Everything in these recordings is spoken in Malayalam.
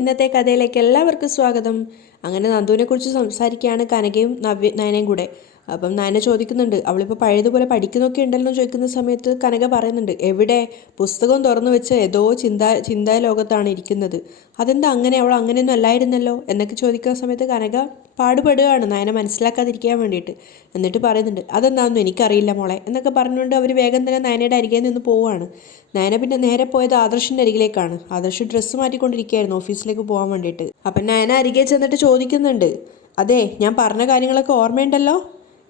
ഇന്നത്തെ കഥയിലേക്ക് എല്ലാവർക്കും സ്വാഗതം. അങ്ങനെ നന്ദുവിനെക്കുറിച്ച് സംസാരിക്കുകയാണ് കനകയും നയനയും കൂടെ. അപ്പം നയന ചോദിക്കുന്നുണ്ട്, അവളിപ്പോൾ പഴയതുപോലെ പഠിക്കുന്നൊക്കെ ഉണ്ടല്ലോ ചോദിക്കുന്ന സമയത്ത് കനക പറയുന്നുണ്ട്, എവിടെ പുസ്തകം തുറന്നു വെച്ച് ഏതോ ചിന്താ ലോകത്താണ് ഇരിക്കുന്നത്. അതെന്താ അങ്ങനെ, അവൾ അങ്ങനെയൊന്നും അല്ലായിരുന്നല്ലോ എന്നൊക്കെ ചോദിക്കുന്ന സമയത്ത് കനക പാടുപെടുകയാണ് നയന മനസ്സിലാക്കാതിരിക്കാൻ വേണ്ടിയിട്ട്. എന്നിട്ട് പറയുന്നുണ്ട്, അതെന്താണെന്നും എനിക്കറിയില്ല മോളെ എന്നൊക്കെ പറഞ്ഞുകൊണ്ട് അവർ വേഗം തന്നെ നയനയുടെ അരികെ നിന്ന് പോവുകയാണ്. നയന പിന്നെ നേരെ പോയത് ആദർശിൻ്റെ അരികിലേക്കാണ്. ആദർശ് ഡ്രസ്സ് മാറ്റിക്കൊണ്ടിരിക്കുകയായിരുന്നു ഓഫീസിലേക്ക് പോകാൻ വേണ്ടിയിട്ട്. അപ്പം നയന അരികെ ചെന്നിട്ട് ചോദിക്കുന്നുണ്ട്, അതെ ഞാൻ പറഞ്ഞ കാര്യങ്ങളൊക്കെ ഓർമ്മയുണ്ടല്ലോ?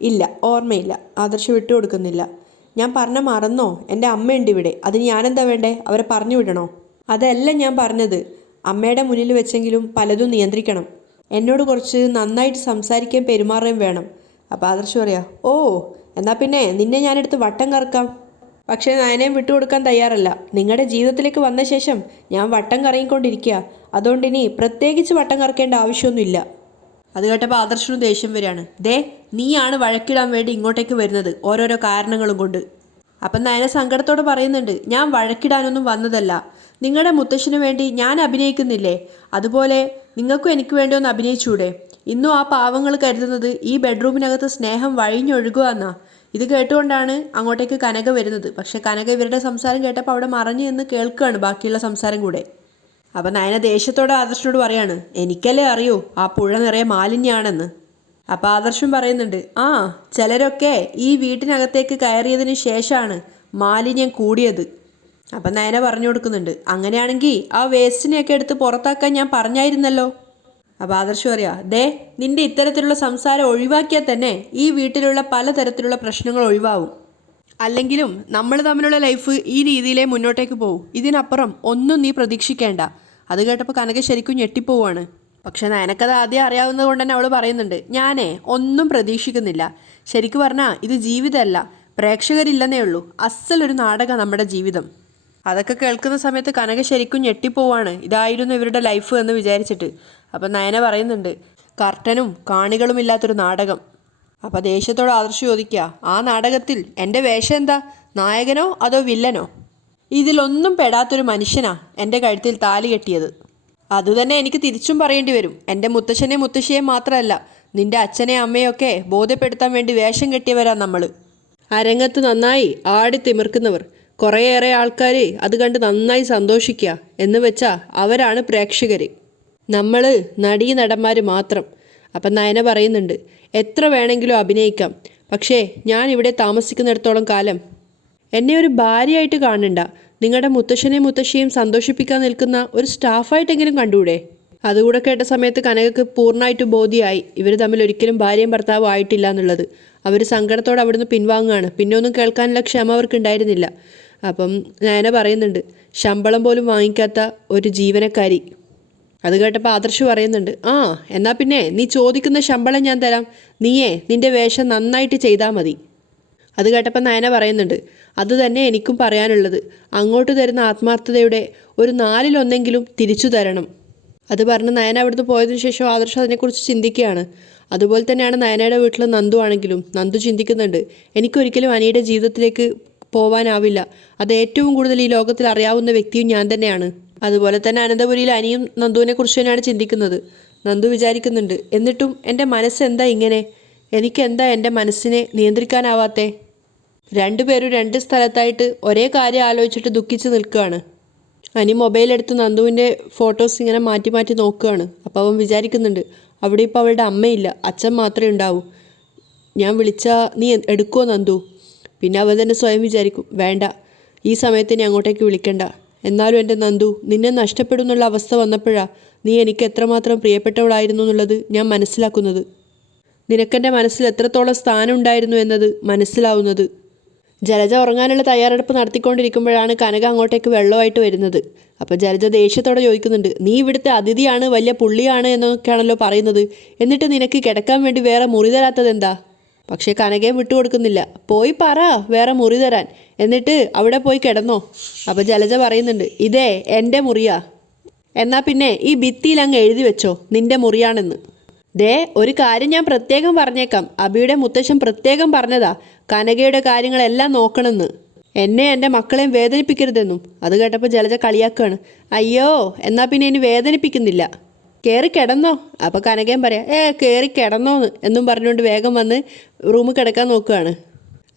ഇല്ല, ഓർമ്മയില്ല. ആദർശ് വിട്ടുകൊടുക്കുന്നില്ല. ഞാൻ പറഞ്ഞ മറന്നോ? എൻ്റെ അമ്മയുണ്ട് ഇവിടെ, അതിന് ഞാനെന്താ വേണ്ടേ? അവരെ പറഞ്ഞു വിടണോ? അതല്ല ഞാൻ പറഞ്ഞത്. അമ്മയുടെ മുന്നിൽ വെച്ചെങ്കിലും പലതും നിയന്ത്രിക്കണം. എന്നോട് കുറച്ച് നന്നായിട്ട് സംസാരിക്കുകയും പെരുമാറുകയും വേണം. അപ്പോൾ ആദർശ് പറയാ, ഓ എന്നാൽ പിന്നെ നിന്നെ ഞാനെടുത്ത് വട്ടം കറക്കാം. പക്ഷേ നയനയും വിട്ടുകൊടുക്കാൻ തയ്യാറല്ല. നിങ്ങളുടെ ജീവിതത്തിലേക്ക് വന്ന ശേഷം ഞാൻ വട്ടം കറങ്ങിക്കൊണ്ടിരിക്കുക. അതുകൊണ്ട് ഇനി പ്രത്യേകിച്ച് വട്ടം കറക്കേണ്ട ആവശ്യമൊന്നുമില്ല. അത് കേട്ടപ്പോൾ ആദർശനും ദേഷ്യം വരികയാണ്. ദേ, നീയാണ് വഴക്കിടാൻ വേണ്ടി ഇങ്ങോട്ടേക്ക് വരുന്നത് ഓരോരോ കാരണങ്ങളും കൊണ്ട്. അപ്പം നയന സങ്കടത്തോട് പറയുന്നുണ്ട്, ഞാൻ വഴക്കിടാനൊന്നും വന്നതല്ല. നിങ്ങളുടെ മുത്തശ്ശന് വേണ്ടി ഞാൻ അഭിനയിക്കുന്നില്ലേ, അതുപോലെ നിങ്ങൾക്കും എനിക്ക് വേണ്ടി ഒന്ന് അഭിനയിച്ചൂടെ? ഇന്നും ആ പാവങ്ങൾ കരുതുന്നത് ഈ ബെഡ്റൂമിനകത്ത് സ്നേഹം വഴിഞ്ഞൊഴുകുക എന്നാ. ഇത് കേട്ടുകൊണ്ടാണ് അങ്ങോട്ടേക്ക് കനക വരുന്നത്. പക്ഷെ കനക ഇവരുടെ സംസാരം കേട്ടപ്പോൾ അവിടെ മറഞ്ഞു എന്ന് കേൾക്കുകയാണ് ബാക്കിയുള്ള സംസാരം കൂടെ. അപ്പം നയന ദേഷ്യത്തോടെ ആദർശനോട് പറയാണ്, എനിക്കല്ലേ അറിയൂ ആ പുഴ നിറയെ മാലിന്യമാണെന്ന്. അപ്പം ആദർശം പറയുന്നുണ്ട്, ആ ചിലരൊക്കെ ഈ വീട്ടിനകത്തേക്ക് കയറിയതിന് ശേഷമാണ് മാലിന്യം കൂടിയത്. അപ്പം നയന പറഞ്ഞു കൊടുക്കുന്നുണ്ട്, അങ്ങനെയാണെങ്കിൽ ആ വേസ്റ്റിനെയൊക്കെ എടുത്ത് പുറത്താക്കാൻ ഞാൻ പറഞ്ഞായിരുന്നല്ലോ. അപ്പോൾ ആദർശം പറയാ, ദേ നിന്റെ ഇത്തരത്തിലുള്ള സംസാരം ഒഴിവാക്കിയാൽ തന്നെ ഈ വീട്ടിലുള്ള പലതരത്തിലുള്ള പ്രശ്നങ്ങൾ ഒഴിവാവും. അല്ലെങ്കിലും നമ്മൾ തമ്മിലുള്ള ലൈഫ് ഈ രീതിയിലേ മുന്നോട്ടേക്ക് പോകും. ഇതിനപ്പുറം ഒന്നും നീ പ്രതീക്ഷിക്കേണ്ട. അത് കേട്ടപ്പോൾ കനക ശരിക്കും ഞെട്ടിപ്പോവാണ്. പക്ഷെ നയനക്കത് ആദ്യം അറിയാവുന്നത് കൊണ്ട് തന്നെ അവൾ പറയുന്നുണ്ട്, ഞാനേ ഒന്നും പ്രതീക്ഷിക്കുന്നില്ല. ശരിക്കും പറഞ്ഞാൽ ഇത് ജീവിതമല്ല, പ്രേക്ഷകരില്ലെന്നേ ഉള്ളൂ. അസലൊരു നാടകം നമ്മുടെ ജീവിതം. അതൊക്കെ കേൾക്കുന്ന സമയത്ത് കനക ശരിക്കും ഞെട്ടിപ്പോവാണ്. ഇതായിരുന്നു ഇവരുടെ ലൈഫ് എന്ന് വിചാരിച്ചിട്ട്. അപ്പം നയന പറയുന്നുണ്ട്, കർട്ടനും കാണികളും ഇല്ലാത്തൊരു നാടകം. അപ്പം ദേഷ്യത്തോട് ആദർശ് ചോദിക്കുക, ആ നാടകത്തിൽ എൻ്റെ വേഷം എന്താ? നായകനോ അതോ വില്ലനോ? ഇതിലൊന്നും പെടാത്തൊരു മനുഷ്യനാ എൻ്റെ കഴുത്തിൽ താലി കെട്ടിയത്. അതുതന്നെ എനിക്ക് തിരിച്ചും പറയേണ്ടി വരും. എൻ്റെ മുത്തശ്ശനെ മുത്തശ്ശിയെ മാത്രമല്ല, നിൻ്റെ അച്ഛനെ അമ്മയൊക്കെ ബോധ്യപ്പെടുത്താൻ വേണ്ടി വേഷം കെട്ടിയവരാ നമ്മൾ. അരങ്ങത്ത് നന്നായി ആടി തിമിർക്കുന്നവർ. കുറേയേറെ ആൾക്കാർ അത് കണ്ട് നന്നായി സന്തോഷിക്കുക എന്ന് വെച്ചാൽ അവരാണ് പ്രേക്ഷകർ. നമ്മൾ നടീനടന്മാർ മാത്രം. അപ്പം നയന പറയുന്നുണ്ട്, എത്ര വേണമെങ്കിലും അഭിനയിക്കാം, പക്ഷേ ഞാൻ ഇവിടെ താമസിക്കുന്നിടത്തോളം കാലം എന്നെ ഒരു ഭാര്യയായിട്ട് കാണണ്ട. നിങ്ങളുടെ മുത്തശ്ശനെയും മുത്തശ്ശിയെയും സന്തോഷിപ്പിക്കാൻ നിൽക്കുന്ന ഒരു സ്റ്റാഫായിട്ടെങ്കിലും കണ്ടുകൂടെ? അതുകൂടെ കേട്ട സമയത്ത് കനകക്ക് പൂർണ്ണമായിട്ട് ബോധ്യമായി ഇവർ തമ്മിൽ ഒരിക്കലും ഭാര്യയും ഭർത്താവും ആയിട്ടില്ല എന്നുള്ളത്. അവർ സങ്കടത്തോടെ അവിടുന്ന് പിൻവാങ്ങുകയാണ്. പിന്നെ ഒന്നും കേൾക്കാനുള്ള ക്ഷമ അവർക്ക് ഉണ്ടായിരുന്നില്ല. അപ്പം നയന പറയുന്നുണ്ട്, ശമ്പളം പോലും വാങ്ങിക്കാത്ത ഒരു ജീവനക്കാരി. അത് കേട്ടപ്പോൾ ആദർശ് പറയുന്നുണ്ട്, ആ എന്നാൽ പിന്നെ നീ ചോദിക്കുന്ന ശമ്പളം ഞാൻ തരാം. നീയേ നിൻ്റെ വേഷം നന്നായിട്ട് ചെയ്താൽ മതി. അത് കേട്ടപ്പോൾ നയന പറയുന്നുണ്ട്, അതുതന്നെ എനിക്കും പറയാനുള്ളത്. അങ്ങോട്ട് തരുന്ന ആത്മാർത്ഥതയുടെ ഒരു 4/1 തിരിച്ചു തരണം. അത് പറഞ്ഞ് നയന അവിടുന്ന് പോയതിനു ശേഷം ആദർശ് അതിനെക്കുറിച്ച് ചിന്തിക്കുകയാണ്. അതുപോലെ തന്നെയാണ് നയനയുടെ വീട്ടിൽ നന്ദു ആണെങ്കിലും. നന്ദു ചിന്തിക്കുന്നുണ്ട്, എനിക്കൊരിക്കലും അനിയുടെ ജീവിതത്തിലേക്ക് പോവാനാവില്ല. അത് ഏറ്റവും കൂടുതൽ ഈ ലോകത്തിൽ അറിയാവുന്ന വ്യക്തിയും ഞാൻ തന്നെയാണ്. അതുപോലെ തന്നെ അനന്തപുരിയിൽ അനിയും നന്ദുവിനെ കുറിച്ച് തന്നെയാണ് ചിന്തിക്കുന്നത്. നന്ദു വിചാരിക്കുന്നുണ്ട്, എന്നിട്ടും എൻ്റെ മനസ്സെന്താ ഇങ്ങനെ? എനിക്കെന്താ എൻ്റെ മനസ്സിനെ നിയന്ത്രിക്കാനാവാത്തേ? രണ്ടുപേരും 2 സ്ഥലത്തായിട്ട് ഒരേ കാര്യം ആലോചിച്ചിട്ട് ദുഃഖിച്ച് നിൽക്കുകയാണ്. അനി മൊബൈലെടുത്ത് നന്ദുവിൻ്റെ ഫോട്ടോസ് ഇങ്ങനെ മാറ്റി മാറ്റി നോക്കുകയാണ്. അപ്പോൾ അവൻ വിചാരിക്കുന്നുണ്ട്, അവിടെ ഇപ്പോൾ അവളുടെ അമ്മയില്ല, അച്ഛൻ മാത്രമേ ഉണ്ടാവൂ. ഞാൻ വിളിച്ചാൽ നീ എടുക്കുമോ നന്ദു? പിന്നെ അവൻ തന്നെ സ്വയം വിചാരിക്കും, വേണ്ട, ഈ സമയത്ത് നീ അങ്ങോട്ടേക്ക് വിളിക്കണ്ട. എന്നാലും എൻ്റെ നന്ദു, നിന്നെ നഷ്ടപ്പെടും എന്നുള്ള അവസ്ഥ വന്നപ്പോഴാണ് നീ എനിക്ക് എത്രമാത്രം പ്രിയപ്പെട്ടവളായിരുന്നു എന്നുള്ളത് ഞാൻ മനസ്സിലാക്കുന്നത്. നിനക്കെൻ്റെ മനസ്സിൽ എത്രത്തോളം സ്ഥാനം ഉണ്ടായിരുന്നു എന്നത് മനസ്സിലാവുന്നത്. ജലജ ഉറങ്ങാനുള്ള തയ്യാറെടുപ്പ് നടത്തിക്കൊണ്ടിരിക്കുമ്പോഴാണ് കനക അങ്ങോട്ടേക്ക് വെള്ളമായിട്ട് വരുന്നത്. അപ്പോൾ ജലജ ദേഷ്യത്തോടെ ചോദിക്കുന്നുണ്ട്, നീ ഇവിടുത്തെ അതിഥിയാണ്, വലിയ പുള്ളിയാണ് എന്നൊക്കെയാണല്ലോ പറയുന്നത്. എന്നിട്ട് നിനക്ക് കിടക്കാൻ വേണ്ടി വേറെ മുറി തരാത്തത് എന്താ? പക്ഷേ കനകയെ വിട്ടുകൊടുക്കുന്നില്ല. പോയി പറ വേറെ മുറി തരാൻ, എന്നിട്ട് അവിടെ പോയി കിടന്നോ. അപ്പോൾ ജലജ പറയുന്നുണ്ട്, ഇതേ എൻ്റെ മുറിയാ. എന്നാൽ പിന്നെ ഈ ഭിത്തിയിൽ അങ്ങ് എഴുതി വെച്ചോ നിൻ്റെ മുറിയാണെന്ന്. ദേ ഒരു കാര്യം ഞാൻ പ്രത്യേകം പറഞ്ഞേക്കാം, അബിയുടെ മുത്തശ്ശൻ പ്രത്യേകം പറഞ്ഞതാ കനകയുടെ കാര്യങ്ങളെല്ലാം നോക്കണമെന്ന്. എന്നെ എൻ്റെ മക്കളെയും വേദനിപ്പിക്കരുതെന്നും. അത് കേട്ടപ്പോൾ ജലജ കളിയാക്കുകയാണ്. അയ്യോ, എന്നാൽ പിന്നെ ഇനി വേദനിപ്പിക്കുന്നില്ല, കയറി കിടന്നോ. അപ്പോൾ കനകയും പറയാം, കയറി കിടന്നോന്ന് എന്നും പറഞ്ഞുകൊണ്ട് വേഗം വന്ന് റൂമിൽ കിടക്കാൻ നോക്കുകയാണ്.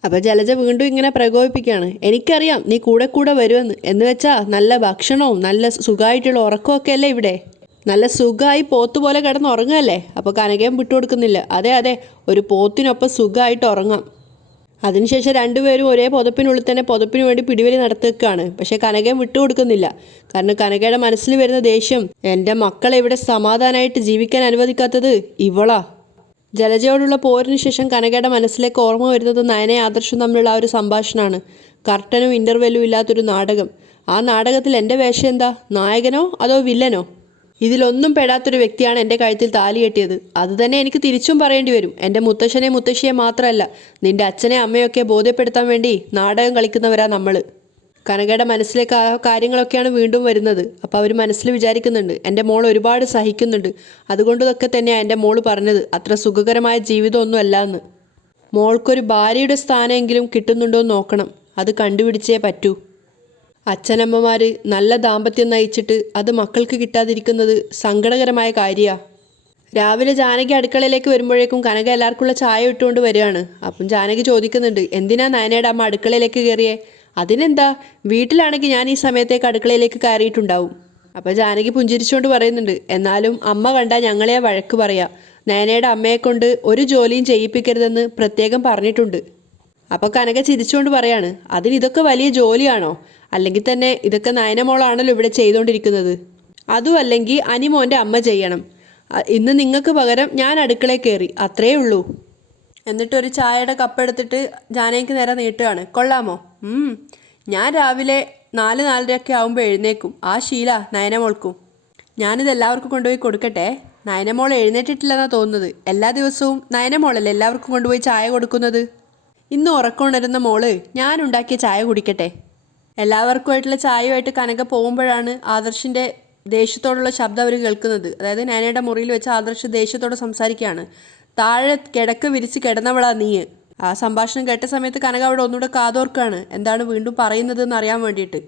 അപ്പോൾ ജലജ വീണ്ടും ഇങ്ങനെ പ്രകോപിപ്പിക്കുകയാണ്. എനിക്കറിയാം നീ കൂടെ കൂടെ വരുമെന്ന്. എന്ന് വെച്ചാൽ നല്ല ഭക്ഷണവും നല്ല സുഖമായിട്ടുള്ള ഉറക്കമൊക്കെ അല്ലേ ഇവിടെ. നല്ല സുഖമായി പോത്തുപോലെ കിടന്ന് ഉറങ്ങുകയല്ലേ. അപ്പോൾ കനകയും വിട്ടുകൊടുക്കുന്നില്ല. അതെ അതെ, ഒരു പോത്തിനൊപ്പം സുഖമായിട്ട് ഉറങ്ങാം. അതിനുശേഷം രണ്ടുപേരും ഒരേ പുതപ്പിനുള്ളിൽ തന്നെ പുതപ്പിന് വേണ്ടി പിടിവലി നടത്തുകയാണ്. പക്ഷേ കനകയും വിട്ടുകൊടുക്കുന്നില്ല. കാരണം കനകയുടെ മനസ്സിൽ വരുന്ന ദേഷ്യം, എൻ്റെ മക്കളെ ഇവിടെ സമാധാനമായിട്ട് ജീവിക്കാൻ അനുവദിക്കാത്തത് ഇവളാ. ജലജയോടുള്ള പോരിന് ശേഷം കനകയുടെ മനസ്സിലേക്ക് ഓർമ്മ വരുന്നത് നയനയും ആദർശും തമ്മിലുള്ള ആ ഒരു സംഭാഷണമാണ്. കർട്ടനും ഇൻ്റർവെല്ലും ഇല്ലാത്തൊരു നാടകം. ആ നാടകത്തിൽ എൻ്റെ വേഷം എന്താ, നായകനോ അതോ വില്ലനോ? ഇതിലൊന്നും പെടാത്തൊരു വ്യക്തിയാണ് എൻ്റെ കഴുത്തിൽ താലി കെട്ടിയത്. അതുതന്നെ എനിക്ക് തിരിച്ചും പറയേണ്ടി വരും. എൻ്റെ മുത്തശ്ശനെ മുത്തശ്ശിയെ മാത്രമല്ല, നിൻ്റെ അച്ഛനെ അമ്മയൊക്കെ ബോധ്യപ്പെടുത്താൻ വേണ്ടി നാടകം കളിക്കുന്നവരാ നമ്മൾ. കനകയുടെ മനസ്സിലേക്ക് ആ കാര്യങ്ങളൊക്കെയാണ് വീണ്ടും വരുന്നത്. അപ്പോൾ അവർ മനസ്സിൽ വിചാരിക്കുന്നുണ്ട്, എൻ്റെ മോൾ ഒരുപാട് സഹിക്കുന്നുണ്ട്. അതുകൊണ്ടൊക്കെ തന്നെയാണ് എൻ്റെ മോൾ പറഞ്ഞത് അത്ര സുഖകരമായ ജീവിതമൊന്നും അല്ല എന്ന്. മോൾക്കൊരു ഭാര്യയുടെ സ്ഥാനമെങ്കിലും കിട്ടുന്നുണ്ടോ എന്ന് നോക്കണം. അത് കണ്ടുപിടിച്ചേ പറ്റൂ. അച്ഛനമ്മമാർ നല്ല ദാമ്പത്യം നയിച്ചിട്ട് അത് മക്കൾക്ക് കിട്ടാതിരിക്കുന്നത് സങ്കടകരമായ കാര്യമാണ്. രാവിലെ ജാനകി അടുക്കളയിലേക്ക് വരുമ്പോഴേക്കും കനക എല്ലാവർക്കുള്ള ചായ ഇട്ടുകൊണ്ട് വരികയാണ്. അപ്പം ജാനകി ചോദിക്കുന്നുണ്ട്, എന്തിനാ നയനയുടെ അമ്മ അടുക്കളയിലേക്ക് കയറിയേ? അതിനെന്താ, വീട്ടിലാണെങ്കിൽ ഞാൻ ഈ സമയത്തേക്ക് അടുക്കളയിലേക്ക് കയറിയിട്ടുണ്ടാവും. അപ്പോൾ ജാനകി പുഞ്ചിരിച്ചുകൊണ്ട് പറയുന്നുണ്ട്, എന്നാലും അമ്മ കണ്ടാൽ ഞങ്ങളെ വഴക്ക് പറയാം. നയനയുടെ അമ്മയെക്കൊണ്ട് ഒരു ജോലിയും ചെയ്യിപ്പിക്കരുതെന്ന് പ്രത്യേകം പറഞ്ഞിട്ടുണ്ട്. അപ്പോൾ കനക ചിരിച്ചുകൊണ്ട് പറയാണ്, അതിനിതൊക്കെ വലിയ ജോലിയാണോ? അല്ലെങ്കിൽ തന്നെ ഇതൊക്കെ നയനമോളാണല്ലോ ഇവിടെ ചെയ്തുകൊണ്ടിരിക്കുന്നത്. അതും അല്ലെങ്കിൽ അനിമോൻ്റെ അമ്മ ചെയ്യണം. ഇന്ന് നിങ്ങൾക്ക് പകരം ഞാൻ അടുക്കളയിൽ കയറി, അത്രയേ ഉള്ളൂ. എന്നിട്ടൊരു ചായയുടെ കപ്പെടുത്തിട്ട് ജാനകിക്ക് നേരെ നീട്ടുകയാണ്. കൊള്ളാമോ? ഞാൻ രാവിലെ 4-4:30 ആകുമ്പോൾ എഴുന്നേക്കും. ആ ശീല നയനമോൾക്കും. ഞാനിത് എല്ലാവർക്കും കൊണ്ടുപോയി കൊടുക്കട്ടെ. നയനമോൾ എഴുന്നേറ്റിട്ടില്ലെന്നാണ് തോന്നുന്നത്. എല്ലാ ദിവസവും നയനമോളല്ലേ എല്ലാവർക്കും കൊണ്ടുപോയി ചായ കൊടുക്കുന്നത്. ഇന്ന് ഉറക്കമുണരുന്ന മോള് ഞാൻ ഉണ്ടാക്കിയ ചായ കുടിക്കട്ടെ. എല്ലാവർക്കുമായിട്ടുള്ള ചായയുമായിട്ട് കനക പോകുമ്പോഴാണ് ആദർശിൻ്റെ ദേഷ്യത്തോടുള്ള ശബ്ദം അവർ കേൾക്കുന്നത്. അതായത് നയനയുടെ മുറിയിൽ വെച്ച് ആദർശ് ദേഷ്യത്തോടെ സംസാരിക്കുകയാണ്. താഴെ കിടക്ക് വിരിച്ച് കിടന്നവളാ നീ. ആ സംഭാഷണം കേട്ട സമയത്ത് കനക അവിടെ ഒന്നുകൂടെ കാതോർക്കാണ്, എന്താണ് വീണ്ടും പറയുന്നത് എന്ന് അറിയാൻ വേണ്ടിയിട്ട്.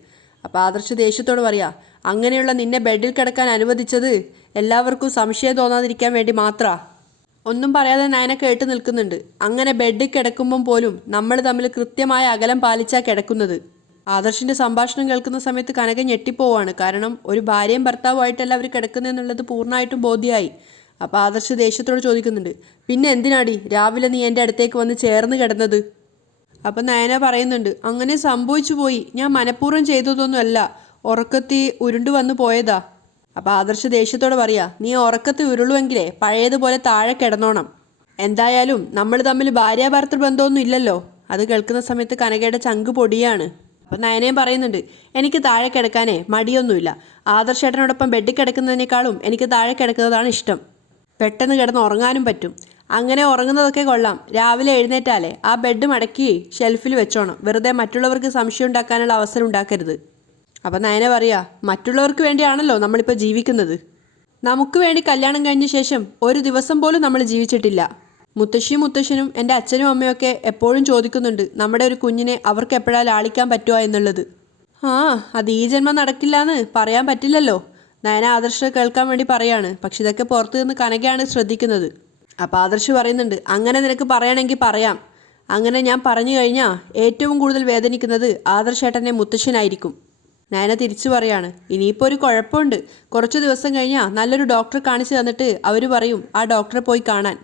അപ്പോൾ ആദർശ് ദേഷ്യത്തോട് പറയാ, അങ്ങനെയുള്ള നിന്നെ ബെഡിൽ കിടക്കാൻ അനുവദിച്ചത് എല്ലാവർക്കും സംശയം തോന്നാതിരിക്കാൻ വേണ്ടി മാത്രാ. ഒന്നും പറയാതെ നയന കേട്ട് നിൽക്കുന്നുണ്ട്. അങ്ങനെ ബെഡിൽ കിടക്കുമ്പം പോലും നമ്മൾ തമ്മിൽ കൃത്യമായ അകലം പാലിച്ചാണ് കിടക്കുന്നത്. ആദർശിൻ്റെ സംഭാഷണം കേൾക്കുന്ന സമയത്ത് കനക ഞെട്ടിപ്പോവാണ്. കാരണം ഒരു ഭാര്യയും ഭർത്താവുമായിട്ടല്ല അവർ കിടക്കുന്നതെന്നുള്ളത് പൂർണ്ണമായിട്ടും ബോധ്യമായി. അപ്പോൾ ആദർശ് ദേഷ്യത്തോട് ചോദിക്കുന്നുണ്ട്, പിന്നെ എന്തിനാടി രാവിലെ നീ എൻ്റെ അടുത്തേക്ക് വന്ന് ചേർന്ന് കിടന്നത്? അപ്പം നയന പറയുന്നുണ്ട്, അങ്ങനെ സംഭവിച്ചു പോയി, ഞാൻ മനഃപൂർവ്വം ചെയ്തതൊന്നുമല്ല, ഉറക്കത്തി ഉരുണ്ടു വന്നു പോയതാ. അപ്പോൾ ആദർശ് ദേഷ്യത്തോട് പറയാ, നീ ഉറക്കത്തിൽ ഉരുളുവെങ്കിലേ പഴയതുപോലെ താഴെ കിടന്നോണം. എന്തായാലും നമ്മൾ തമ്മിൽ ഭാര്യാഭർത്തൃ ബന്ധമൊന്നും ഇല്ലല്ലോ. അത് കേൾക്കുന്ന സമയത്ത് കനകയുടെ ചങ്ക് പൊടിയാണ്. അപ്പം നയനയും പറയുന്നുണ്ട്, എനിക്ക് താഴെ കിടക്കാനേ മടിയൊന്നുമില്ല. ആദർശേട്ടനോടൊപ്പം ബെഡിൽ കിടക്കുന്നതിനേക്കാളും എനിക്ക് താഴെ കിടക്കുന്നതാണ് ഇഷ്ടം. പെട്ടെന്ന് കിടന്ന് ഉറങ്ങാനും പറ്റും. അങ്ങനെ ഉറങ്ങുന്നതൊക്കെ കൊള്ളാം. രാവിലെ എഴുന്നേറ്റാലേ ആ ബെഡ് മടക്കി ഷെൽഫിൽ വെച്ചോണം. വെറുതെ മറ്റുള്ളവർക്ക് സംശയം ഉണ്ടാക്കാനുള്ള അവസരം ഉണ്ടാക്കരുത്. അപ്പം നയന പറയാ, മറ്റുള്ളവർക്ക് വേണ്ടിയാണല്ലോ നമ്മളിപ്പോൾ ജീവിക്കുന്നത്. നമുക്ക് വേണ്ടി കല്യാണം കഴിഞ്ഞ ശേഷം ഒരു ദിവസം പോലും നമ്മൾ ജീവിച്ചിട്ടില്ല. മുത്തശ്ശിയും മുത്തശ്ശനും എൻ്റെ അച്ഛനും അമ്മയൊക്കെ എപ്പോഴും ചോദിക്കുന്നുണ്ട്, നമ്മുടെ ഒരു കുഞ്ഞിനെ അവർക്ക് എപ്പോഴാ ലാളിക്കാൻ പറ്റുക എന്നുള്ളത്. അത് ഈ ജന്മം നടക്കില്ല എന്ന് പറയാൻ പറ്റില്ലല്ലോ. നയന ആദർശ് കേൾക്കാൻ വേണ്ടി പറയാണ്. പക്ഷെ ഇതൊക്കെ പുറത്തു നിന്ന് കനകയാണ് ശ്രദ്ധിക്കുന്നത്. അപ്പോൾ ആദർശ് പറയുന്നുണ്ട്, അങ്ങനെ നിനക്ക് പറയണമെങ്കിൽ പറയാം. അങ്ങനെ ഞാൻ പറഞ്ഞു കഴിഞ്ഞാൽ ഏറ്റവും കൂടുതൽ വേദനിക്കുന്നത് ആദർശേട്ടൻ്റെ മുത്തശ്ശനായിരിക്കും. നയന തിരിച്ചു പറയാണ്, ഇനിയിപ്പോൾ ഒരു കുഴപ്പമുണ്ട്. കുറച്ച് ദിവസം കഴിഞ്ഞാൽ നല്ലൊരു ഡോക്ടറെ കാണിച്ചു തന്നിട്ട് അവർ പറയും ആ ഡോക്ടറെ പോയി കാണാൻ.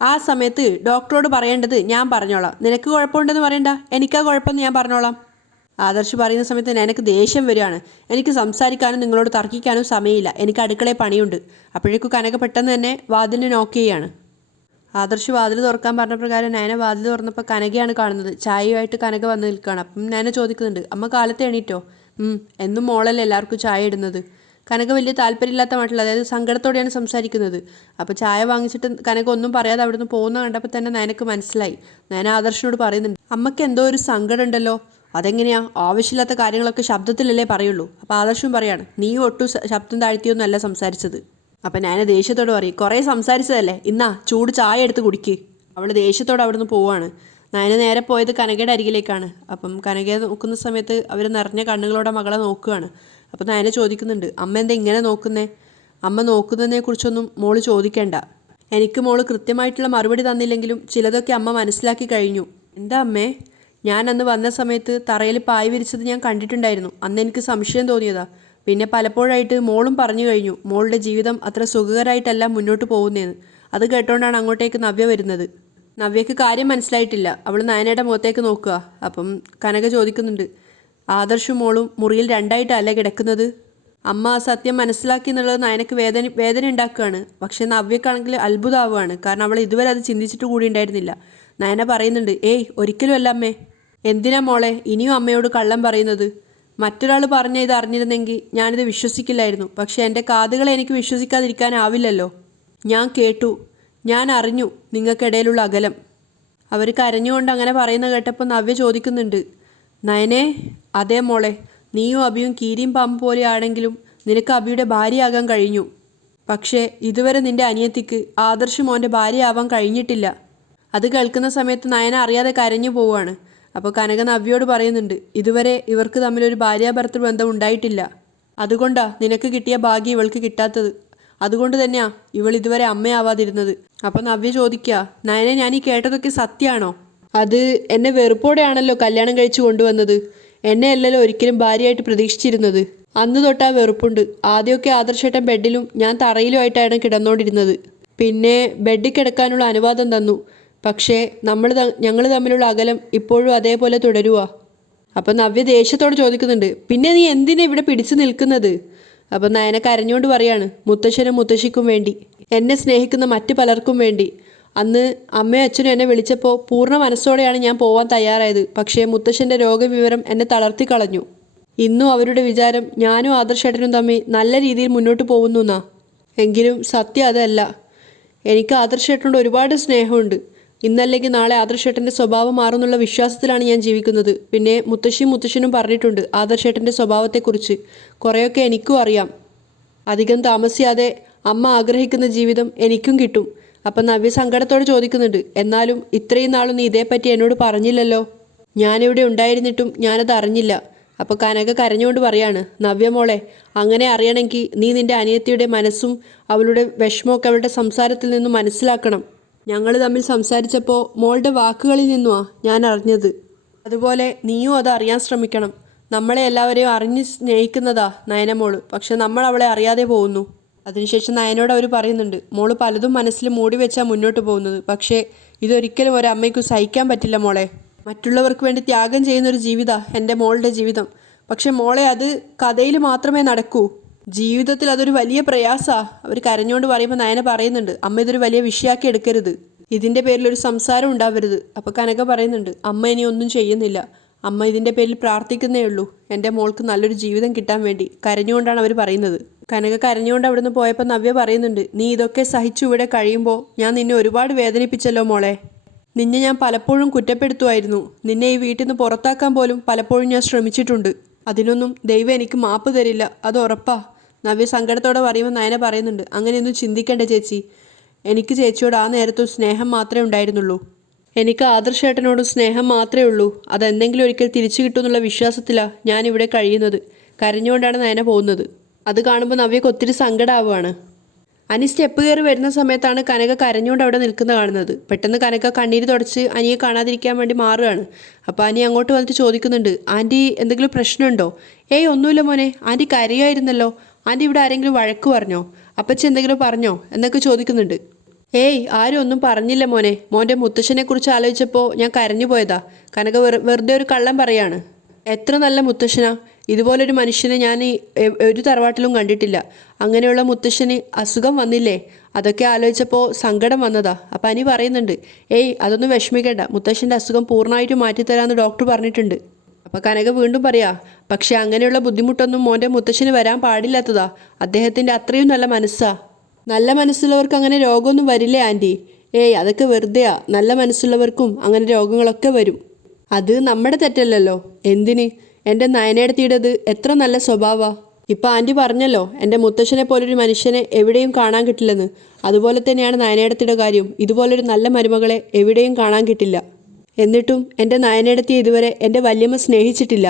ആ സമയത്ത് ഡോക്ടറോട് പറയേണ്ടത് ഞാൻ പറഞ്ഞോളാം. നിനക്ക് കുഴപ്പമുണ്ടെന്ന് പറയണ്ട, എനിക്കാ കുഴപ്പമെന്ന് ഞാൻ പറഞ്ഞോളാം. ആദർശ് പറയുന്ന സമയത്ത് എനിക്ക് ദേഷ്യം വരികയാണ്. എനിക്ക് സംസാരിക്കാനും നിങ്ങളോട് തർക്കിക്കാനും സമയമില്ല. എനിക്ക് അടുക്കളയിൽ പണിയുണ്ട്. അപ്പോഴേക്കും കനക പെട്ടെന്ന് തന്നെ വാതിലിന് നോക്ക് ചെയ്യാണ്. ആദർശ് വാതിൽ തുറക്കാൻ പറഞ്ഞ പ്രകാരം നയന വാതിൽ തുറന്നപ്പോൾ കനകയാണ് കാണുന്നത്. ചായയുമായിട്ട് കനക വന്ന് നിൽക്കുകയാണ്. അപ്പം നയന ചോദിക്കുന്നുണ്ട്, അമ്മ കാലത്ത് എണീറ്റോ? എന്നും മോളല്ലേ എല്ലാവർക്കും ചായ ഇടുന്നത്. കനക വലിയ താല്പര്യമില്ലാത്ത മട്ടിൽ, അതായത് സങ്കടത്തോടെയാണ് സംസാരിക്കുന്നത്. അപ്പോൾ ചായ വാങ്ങിച്ചിട്ട് കനക ഒന്നും പറയാതെ അവിടുന്ന് പോകുന്ന കണ്ടപ്പോൾ തന്നെ നയനക്ക് മനസ്സിലായി. നയന ആദർശിനോട് പറയുന്നുണ്ട്, അമ്മയ്ക്ക് എന്തോ ഒരു സങ്കടം ഉണ്ടല്ലോ. അതെങ്ങനെയാ? ആവശ്യമില്ലാത്ത കാര്യങ്ങളൊക്കെ ശബ്ദത്തിലല്ലേ പറയുള്ളൂ. അപ്പോൾ ആദർശവും പറയാണ്, നീ ഒട്ടും ശബ്ദം താഴ്ത്തിയൊന്നും അല്ല സംസാരിച്ചത്. അപ്പം നയന ദേഷ്യത്തോട് പറയും, കുറേ സംസാരിച്ചതല്ലേ, ഇന്നാ ചൂട് ചായ എടുത്ത് കുടിക്ക്. അവൾ ദേഷ്യത്തോടെ അവിടുന്ന് പോവാണ്. നയന നേരെ പോയത് കനകയുടെ അരികിലേക്കാണ്. അപ്പം കനകയെ നോക്കുന്ന സമയത്ത് അവർ നിറഞ്ഞ കണ്ണുകളോടെ മകളെ നോക്കുകയാണ്. അപ്പം നയന ചോദിക്കുന്നുണ്ട്, അമ്മ എന്താ ഇങ്ങനെ നോക്കുന്നേ? അമ്മ നോക്കുന്നതിനെ കുറിച്ചൊന്നും മോള് ചോദിക്കേണ്ട. എനിക്ക് മോള് കൃത്യമായിട്ടുള്ള മറുപടി തന്നില്ലെങ്കിലും ചിലതൊക്കെ അമ്മ മനസ്സിലാക്കി കഴിഞ്ഞു. എന്താ അമ്മേ? ഞാൻ അന്ന് വന്ന സമയത്ത് തറയിൽ പായ് വിരിച്ചത് ഞാൻ കണ്ടിട്ടുണ്ടായിരുന്നു. അന്ന് എനിക്ക് സംശയം തോന്നിയതാ. പിന്നെ പലപ്പോഴായിട്ട് മോളും പറഞ്ഞു കഴിഞ്ഞു മോളുടെ ജീവിതം അത്ര സുഖകരമായിട്ടല്ല മുന്നോട്ട് പോകുന്നതെന്ന്. അത് കേട്ടോണ്ടാണ് അങ്ങോട്ടേക്ക് നവ്യ വരുന്നത്. നവ്യക്ക് കാര്യം മനസ്സിലായിട്ടില്ല. അവൾ നയനയുടെ മുഖത്തേക്ക് നോക്കുക. അപ്പം കനക ചോദിക്കുന്നുണ്ട്, ആദർശും മോളും മുറിയിൽ രണ്ടായിട്ടല്ല കിടക്കുന്നത്? അമ്മ ആ സത്യം മനസ്സിലാക്കി എന്നുള്ളത് നയനക്ക് വേദന ഉണ്ടാക്കുകയാണ്. പക്ഷേ നവ്യക്കാണെങ്കിൽ അത്ഭുതമാവുകയാണ്. കാരണം അവൾ ഇതുവരെ അത് ചിന്തിച്ചിട്ട് കൂടി ഉണ്ടായിരുന്നില്ല. നയന പറയുന്നുണ്ട്, ഏയ് ഒരിക്കലും അല്ല അമ്മേ. എന്തിനാ മോളെ ഇനിയും അമ്മയോട് കള്ളം പറയുന്നത്? മറ്റൊരാൾ പറഞ്ഞ ഇത് അറിഞ്ഞിരുന്നെങ്കിൽ ഞാനിത് വിശ്വസിക്കില്ലായിരുന്നു. പക്ഷേ എൻ്റെ കാതുകളെ എനിക്ക് വിശ്വസിക്കാതിരിക്കാനാവില്ലല്ലോ. ഞാൻ കേട്ടു, ഞാൻ അറിഞ്ഞു നിങ്ങൾക്കിടയിലുള്ള അകലം. അവർ കരഞ്ഞുകൊണ്ട് അങ്ങനെ പറയുന്ന കേട്ടപ്പോൾ നവ്യ ചോദിക്കുന്നുണ്ട്, നയനെ? അതേ മോളെ, നീയും അബിയും കീരിയും പാമ്പ് പോലെയാണെങ്കിലും നിനക്ക് അബിയുടെ ഭാര്യയാകാൻ കഴിഞ്ഞു. പക്ഷേ ഇതുവരെ നിന്റെ അനിയത്തിക്ക് ആദർശ് മോൻ്റെ ഭാര്യയാവാൻ കഴിഞ്ഞിട്ടില്ല. അത് കേൾക്കുന്ന സമയത്ത് നയന അറിയാതെ കരഞ്ഞു പോവുകയാണ്. അപ്പോൾ കനക നവ്യയോട് പറയുന്നുണ്ട്, ഇതുവരെ ഇവർക്ക് തമ്മിലൊരു ഭാര്യാഭർത്തൃ ബന്ധം ഉണ്ടായിട്ടില്ല. അതുകൊണ്ടാ നിനക്ക് കിട്ടിയ ഭാഗ്യം ഇവൾക്ക് കിട്ടാത്തത്. അതുകൊണ്ട് തന്നെയാ ഇവൾ ഇതുവരെ അമ്മയാവാതിരുന്നത്. അപ്പോൾ നവ്യ ചോദിക്കുക, നയനെ ഞാൻ ഈ കേട്ടതൊക്കെ സത്യമാണോ? അത് എന്നെ വെറുപ്പോടെയാണല്ലോ കല്യാണം കഴിച്ചു കൊണ്ടുവന്നത്. എന്നെ അല്ലല്ലോ ഒരിക്കലും ഭാര്യയായിട്ട് പ്രതീക്ഷിച്ചിരുന്നത്. അന്ന് തൊട്ടാ വെറുപ്പുണ്ട്. ആദ്യമൊക്കെ ആദർശേട്ടൻ ബെഡിലും ഞാൻ തറയിലുമായിട്ടാണ് കിടന്നുകൊണ്ടിരുന്നത്. പിന്നെ ബെഡിൽ കിടക്കാനുള്ള അനുവാദം തന്നു. പക്ഷേ ഞങ്ങൾ തമ്മിലുള്ള അകലം ഇപ്പോഴും അതേപോലെ തുടരുക. അപ്പം നവ്യ ദേഷ്യത്തോട് ചോദിക്കുന്നുണ്ട്, പിന്നെ നീ എന്തിനാ ഇവിടെ പിടിച്ചു നിൽക്കുന്നത്? അപ്പം നയന കരഞ്ഞുകൊണ്ട് പറയാണ്, മുത്തശ്ശനും മുത്തശ്ശിക്കും വേണ്ടി, എന്നെ സ്നേഹിക്കുന്ന മറ്റു പലർക്കും വേണ്ടി. അന്ന് അമ്മയും അച്ഛനും എന്നെ വിളിച്ചപ്പോൾ പൂർണ്ണ മനസ്സോടെയാണ് ഞാൻ പോവാൻ തയ്യാറായത്. പക്ഷേ മുത്തശ്ശൻ്റെ രോഗവിവരം എന്നെ തളർത്തി കളഞ്ഞു. ഇന്നും അവരുടെ വിചാരം ഞാനും ആദർശേട്ടനും തമ്മിൽ നല്ല രീതിയിൽ മുന്നോട്ട് പോകുന്നു എന്നാ. എങ്കിലും സത്യം അതല്ല. എനിക്ക് ആദർശേട്ടനോട് ഒരുപാട് സ്നേഹമുണ്ട്. ഇന്നല്ലെങ്കിൽ നാളെ ആദർശേട്ടൻ്റെ സ്വഭാവം മാറുന്നുള്ള വിശ്വാസത്തിലാണ് ഞാൻ ജീവിക്കുന്നത്. പിന്നെ മുത്തശ്ശനും പറഞ്ഞിട്ടുണ്ട് ആദർശേട്ടൻ്റെ സ്വഭാവത്തെക്കുറിച്ച്. കുറേയൊക്കെ എനിക്കും അറിയാം. അധികം താമസിയാതെ അമ്മ ആഗ്രഹിക്കുന്ന ജീവിതം എനിക്കും കിട്ടും. അപ്പം നവ്യ സങ്കടത്തോടെ ചോദിക്കുന്നുണ്ട്, എന്നാലും ഇത്രയും നാളും നീ ഇതേപ്പറ്റി എന്നോട് പറഞ്ഞില്ലല്ലോ. ഞാനിവിടെ ഉണ്ടായിരുന്നിട്ടും ഞാനത് അറിഞ്ഞില്ല. അപ്പോൾ കനക കരഞ്ഞുകൊണ്ട് പറയാണ്, നവ്യ മോളെ, അങ്ങനെ അറിയണമെങ്കിൽ നീ നിൻ്റെ അനിയത്തിയുടെ മനസ്സും അവളുടെ വിഷമമൊക്കെ അവളുടെ സംസാരത്തിൽ നിന്നും മനസ്സിലാക്കണം. ഞങ്ങൾ തമ്മിൽ സംസാരിച്ചപ്പോൾ മോളുടെ വാക്കുകളിൽ നിന്നുമാ ഞാൻ അറിഞ്ഞത്. അതുപോലെ നീയും അത് അറിയാൻ ശ്രമിക്കണം. നമ്മളെ എല്ലാവരെയും അറിഞ്ഞ് സ്നേഹിക്കുന്നതാ നയനമോള്. പക്ഷെ നമ്മൾ അവളെ അറിയാതെ പോകുന്നു. അതിനുശേഷം നയനോട് അവർ പറയുന്നുണ്ട്, മോള് പലതും മനസ്സിൽ മൂടി വെച്ചാൽ മുന്നോട്ട് പോകുന്നത്. പക്ഷേ ഇതൊരിക്കലും ഒരമ്മയ്ക്ക് സഹിക്കാൻ പറ്റില്ല മോളെ. മറ്റുള്ളവർക്ക് വേണ്ടി ത്യാഗം ചെയ്യുന്നൊരു ജീവിതമാണ് എൻ്റെ മോളുടെ ജീവിതം. പക്ഷെ മോളെ അത് കഥയിൽ മാത്രമേ നടക്കൂ. ജീവിതത്തിൽ അതൊരു വലിയ പ്രയാസമാണ്. അവർ കരഞ്ഞുകൊണ്ട് പറയുമ്പോൾ നയന പറയുന്നുണ്ട്, അമ്മ ഇതൊരു വലിയ വിഷയമാക്കി എടുക്കരുത്. ഇതിൻ്റെ പേരിലൊരു സംസാരം ഉണ്ടാവരുത്. അപ്പോൾ കനക പറയുന്നുണ്ട്, അമ്മ ഇനി ഒന്നും ചെയ്യുന്നില്ല. അമ്മ ഇതിൻ്റെ പേരിൽ പ്രാർത്ഥിക്കുന്നേ ഉള്ളൂ, എൻ്റെ മോൾക്ക് നല്ലൊരു ജീവിതം കിട്ടാൻ വേണ്ടി. കരഞ്ഞുകൊണ്ടാണ് അവർ പറയുന്നത്. കനക കരഞ്ഞുകൊണ്ട് അവിടുന്ന് പോയപ്പോൾ നവ്യ പറയുന്നുണ്ട്, നീ ഇതൊക്കെ സഹിച്ചു ഇവിടെ കഴിയുമ്പോൾ ഞാൻ നിന്നെ ഒരുപാട് വേദനിപ്പിച്ചല്ലോ മോളെ. നിന്നെ ഞാൻ പലപ്പോഴും കുറ്റപ്പെടുത്തുമായിരുന്നു. നിന്നെ ഈ വീട്ടിൽ നിന്ന് പുറത്താക്കാൻ പോലും പലപ്പോഴും ഞാൻ ശ്രമിച്ചിട്ടുണ്ട്. അതിനൊന്നും ദൈവം എനിക്ക് മാപ്പ് തരില്ല, അത് ഉറപ്പാ. നവ്യ സങ്കടത്തോടെ പറയുമ്പോൾ നയന പറയുന്നുണ്ട്, അങ്ങനെയൊന്നും ചിന്തിക്കേണ്ട ചേച്ചി. എനിക്ക് ചേച്ചിയോട് ആ നേരത്തും സ്നേഹം മാത്രമേ ഉണ്ടായിരുന്നുള്ളൂ. എനിക്ക് ആദർശേട്ടനോടും സ്നേഹം മാത്രമേ ഉള്ളൂ. അതെന്തെങ്കിലും ഒരിക്കൽ തിരിച്ചു കിട്ടുമെന്നുള്ള വിശ്വാസത്തിലാണ് ഞാനിവിടെ കഴിയുന്നത്. കരഞ്ഞുകൊണ്ടാണ് നയന പോകുന്നത്. അത് കാണുമ്പോൾ നവ്യക്ക് ഒത്തിരി സങ്കടമാവുകയാണ്. അനി സ്റ്റെപ്പ് കയറി വരുന്ന സമയത്താണ് കനക കരഞ്ഞുകൊണ്ട് അവിടെ നിൽക്കുന്നത് കാണുന്നത്. പെട്ടെന്ന് കനക കണ്ണീര് തുടച്ച് അനിയെ കാണാതിരിക്കാൻ വേണ്ടി മാറുകയാണ്. അപ്പോൾ അനി അങ്ങോട്ട് വന്നിട്ട് ചോദിക്കുന്നുണ്ട്, ആൻറ്റി എന്തെങ്കിലും പ്രശ്നമുണ്ടോ? ഏയ് ഒന്നുമില്ല മോനെ, ആൻറ്റി കരയുമായിരുന്നല്ലോ. ആൻറ്റി ഇവിടെ ആരെങ്കിലും വഴക്ക് പറഞ്ഞോ? അപ്പച്ചി എന്തെങ്കിലും പറഞ്ഞോ എന്നൊക്കെ ചോദിക്കുന്നുണ്ട്. ഏയ് ആരും ഒന്നും പറഞ്ഞില്ല മോനെ. മോൻ്റെ മുത്തശ്ശനെക്കുറിച്ച് ആലോചിച്ചപ്പോൾ ഞാൻ കരഞ്ഞു പോയതാ. കനക വെറുതെ ഒരു കള്ളം പറയാണ്. എത്ര നല്ല മുത്തശ്ശനാ. ഇതുപോലൊരു മനുഷ്യനെ ഞാൻ ഒരു തറവാട്ടിലും കണ്ടിട്ടില്ല. അങ്ങനെയുള്ള മുത്തശ്ശന് അസുഖം വന്നില്ലേ, അതൊക്കെ ആലോചിച്ചപ്പോൾ സങ്കടം വന്നതാ. അപ്പം അനി പറയുന്നുണ്ട്, ഏയ് അതൊന്നും വിഷമിക്കേണ്ട, മുത്തശ്ശൻ്റെ അസുഖം പൂർണ്ണമായിട്ടും മാറ്റിത്തരാമെന്ന് ഡോക്ടർ പറഞ്ഞിട്ടുണ്ട്. അപ്പോൾ കനക വീണ്ടും പറയാ, പക്ഷേ അങ്ങനെയുള്ള ബുദ്ധിമുട്ടൊന്നും മോൻ്റെ മുത്തശ്ശന് വരാൻ പാടില്ലാത്തതാ. അദ്ദേഹത്തിൻ്റെ അത്രയും നല്ല മനസ്സാ. നല്ല മനസ്സുള്ളവർക്ക് അങ്ങനെ രോഗമൊന്നും വരില്ലേ ആൻറ്റി? ഏയ് അതൊക്കെ വെറുതെയാ. നല്ല മനസ്സുള്ളവർക്കും അങ്ങനെ രോഗങ്ങളൊക്കെ വരും. അത് നമ്മുടെ തെറ്റല്ലല്ലോ. എന്തിന്? എൻ്റെ നയനേടത്തിയുടേത് എത്ര നല്ല സ്വഭാവമാണ്. ഇപ്പം ആൻറ്റി പറഞ്ഞല്ലോ എൻ്റെ മുത്തശ്ശനെ പോലൊരു മനുഷ്യനെ എവിടെയും കാണാൻ കിട്ടില്ലെന്ന്. അതുപോലെ തന്നെയാണ് നയനേടത്തിയുടെ കാര്യം. ഇതുപോലൊരു നല്ല മരുമകളെ എവിടെയും കാണാൻ കിട്ടില്ല. എന്നിട്ടും എൻ്റെ നയനേടത്തിയെ ഇതുവരെ എൻ്റെ വല്യമ്മ സ്നേഹിച്ചിട്ടില്ല,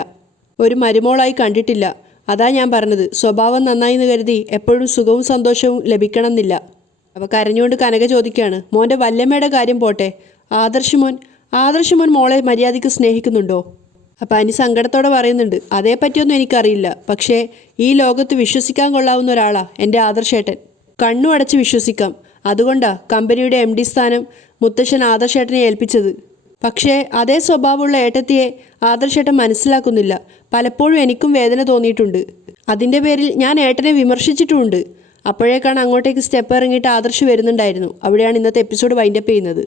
ഒരു മരുമോളായി കണ്ടിട്ടില്ല. അതാ ഞാൻ പറഞ്ഞത്, സ്വഭാവം നന്നായി എന്ന് കരുതി എപ്പോഴും സുഖവും സന്തോഷവും ലഭിക്കണമെന്നില്ല. അപ്പോൾ കരഞ്ഞുകൊണ്ട് കനക ചോദിക്കുകയാണ്, മോൻ്റെ വല്യമ്മയുടെ കാര്യം പോട്ടെ, ആദർശ് മോൻ മോളെ മര്യാദയ്ക്ക് സ്നേഹിക്കുന്നുണ്ടോ? അപ്പോൾ അനി സങ്കടത്തോടെ പറയുന്നുണ്ട്, അതേപ്പറ്റിയൊന്നും എനിക്കറിയില്ല. പക്ഷേ ഈ ലോകത്ത് വിശ്വസിക്കാൻ കൊള്ളാവുന്ന ഒരാളാ എൻ്റെ ആദർശേട്ടൻ. കണ്ണു അടച്ച് വിശ്വസിക്കാം. അതുകൊണ്ടാ കമ്പനിയുടെ MD സ്ഥാനം മുത്തശ്ശൻ ആദർശേട്ടനെ ഏൽപ്പിച്ചത്. പക്ഷേ അതേ സ്വഭാവമുള്ള ഏട്ടത്തിയെ ആദർശേട്ടൻ മനസ്സിലാക്കുന്നില്ല. പലപ്പോഴും എനിക്കും വേദന തോന്നിയിട്ടുണ്ട്. അതിൻ്റെ പേരിൽ ഞാൻ ഏട്ടനെ വിമർശിച്ചിട്ടുമുണ്ട്. അപ്പോഴേക്കാണ് അങ്ങോട്ടേക്ക് സ്റ്റെപ്പ് ഇറങ്ങിയിട്ട് ആദർശ് വരുന്നുണ്ടായിരുന്നു. അവിടെയാണ് ഇന്നത്തെ എപ്പിസോഡ് വൈൻഡപ്പ് ചെയ്യുന്നത്.